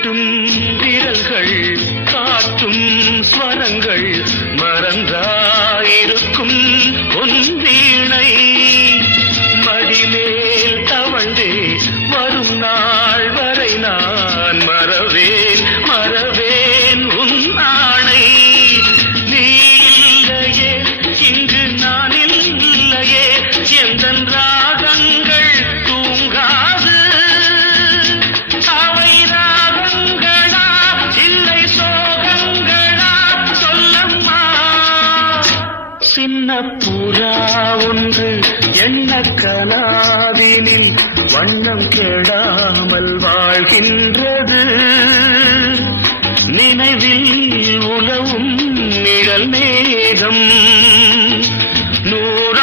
மீட்டும் விரல்கள் காட்டும் ஸ்வரங்கள் மறந்தாயிருக்கும் பொன்வீணை. மடிமேல் தவழ்ந்தே வரும் நாள் வரை நான் மறவேன். சின்ன புறா ஒன்று எண்ண கனாவினில் வண்ணம் கெடாமல் வாழ்கின்றது. நினைவில் உலவும் நிழல் மேகம் நூறு